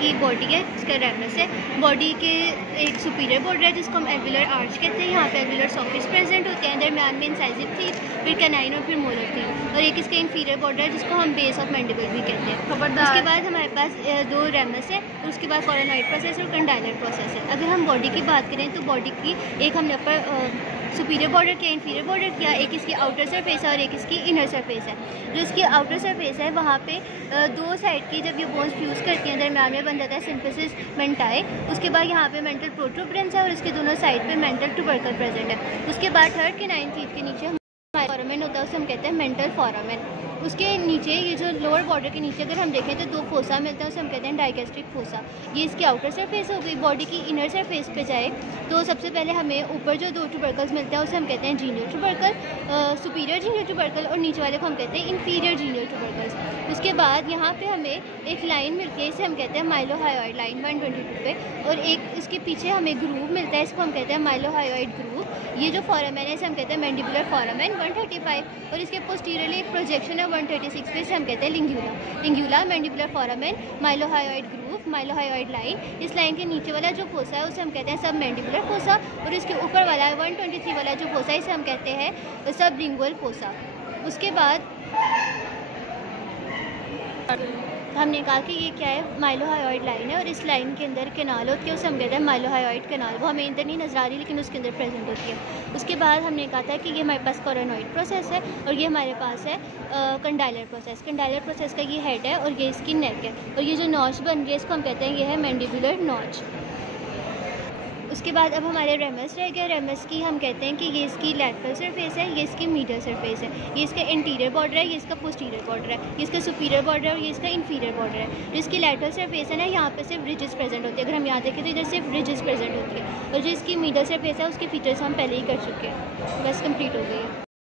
की बॉडी है, इसका रेमस है। बॉडी के एक सुपीरियर बॉर्डर है जिसको हम एल्वियोलर आर्च कहते हैं। यहाँ पे एल्वियोलर सॉकेट्स प्रेजेंट होते हैं, दरमियान में इंसाइजिव टीथ, फिर कैनाइन और फिर मोलर टीथ, और एक इसका इंफीरियर बॉर्डर है जिसको हम बेस ऑफ मैंडिबल भी कहते हैं। उसके बाद हमारे पास दो रेमस है, उसके बाद कॉरोनॉइड प्रोसेस और कंडाइलर प्रोसेस है। अगर हम बॉडी की बात करें तो बॉडी की एक हमने ऊपर सुपीरियर बॉर्डर किया, इंफीरियर बॉर्डर किया, एक इसकी आउटर सरफेस है और एक इसकी इनर सरफेस है। जो इसकी आउटर सरफेस है वहाँ पे दो साइड की जब ये बोन्स फ्यूज़ करती हैं दरमियान में बन जाता है सिंफिसिस मेंटाई। उसके बाद यहाँ पे मेंटल प्रोट्रूबरेंस है और इसके दोनों साइड पे मेंटल ट्यूबरकल प्रेजेंट है। उसके बाद थर्ड के 9 टीथ के नीचे फोरामेन होता है, उसे हम कहते हैं मेंटल फोरामेन। उसके नीचे ये जो लोअर बॉर्डर के नीचे अगर हम देखें तो दो फोसा मिलता है, उसे हम कहते हैं डाइगैस्ट्रिक फोसा। ये इसकी आउटर सरफेस हो गई। बॉडी की इनर सरफेस पे जाए तो सबसे पहले हमें ऊपर जो दो ट्यूबरकल्स मिलता है उसे हम कहते हैं genial tubercle, superior genial tubercle, और नीचे वाले को हम कहते हैं इंफीरियर जीनियल ट्यूबरकल्स। उसके बाद यहाँ पे हमें एक लाइन मिलती है, इसे हम कहते हैं माइलोहायोइड लाइन 122 पे, और एक इसके पीछे हमें ग्रूव मिलता है, इसको हम कहते हैं माइलोहायोइड ग्रूव। ये जो फोरामेन है इसे हम कहते हैं मैंडिबुलर फोरामेन 135, और इसके पोस्टीरियरली एक प्रोजेक्शन है 136 पे, इसे हम कहते हैं लिंग्यूला। लिंग्यूला, मैंडिबुलर फोरामेन, माइलोहायोइड ग्रूव, माइलोहायोइड लाइन। इस लाइन के नीचे वाला जो फोसा है उसे हम कहते हैं सब मैंडिबुलर फोसा, और इसके ऊपर वाला 123 वाला जो फोसा है इसे हम कहते हैं सब लिंगुअल फोसा। उसके बाद हमने कहा कि ये क्या है, माइलोहायोइड लाइन है, और इस लाइन के अंदर कैनाल होती है, उसे हम कहते हैं माइलोहायोइड कैनाल। वो हमें इधर नहीं नजर आ रही लेकिन उसके अंदर प्रेजेंट होती है। उसके बाद हमने कहा था कि ये हमारे पास कॉरोनॉइड प्रोसेस है, और ये हमारे पास है कंडाइलर प्रोसेस। कंडाइलर प्रोसेस का ये हेड है और ये इसकी नेक है, और ये जो नॉच बन रही है इसको हम कहते हैं ये है मैंडिबुलर नॉच। उसके बाद अब हमारे रेमस रह गया। रेमस की हम कहते हैं कि ये इसकी लैटरल सरफेस है, ये इसकी मीडियल सरफेस है, ये इसका इंटीरियर बॉर्डर है, ये इसका पोस्टीरियर बॉर्डर है, ये इसका सुपीरियर बॉर्डर है और ये इसका इंफीरियर बॉर्डर है। जो इसकी लैटरल सरफेस है ना, यहाँ पे सिर्फ रिजेस प्रेजेंट होती है। अगर हम यहाँ देखें तो इधर सिर्फ रिजेस प्रेजेंट होती है, और जो इसकी मीडियल सरफेस है उसके फीचर्स हम पहले ही कर चुके हैं। बस कंप्लीट हो गई है।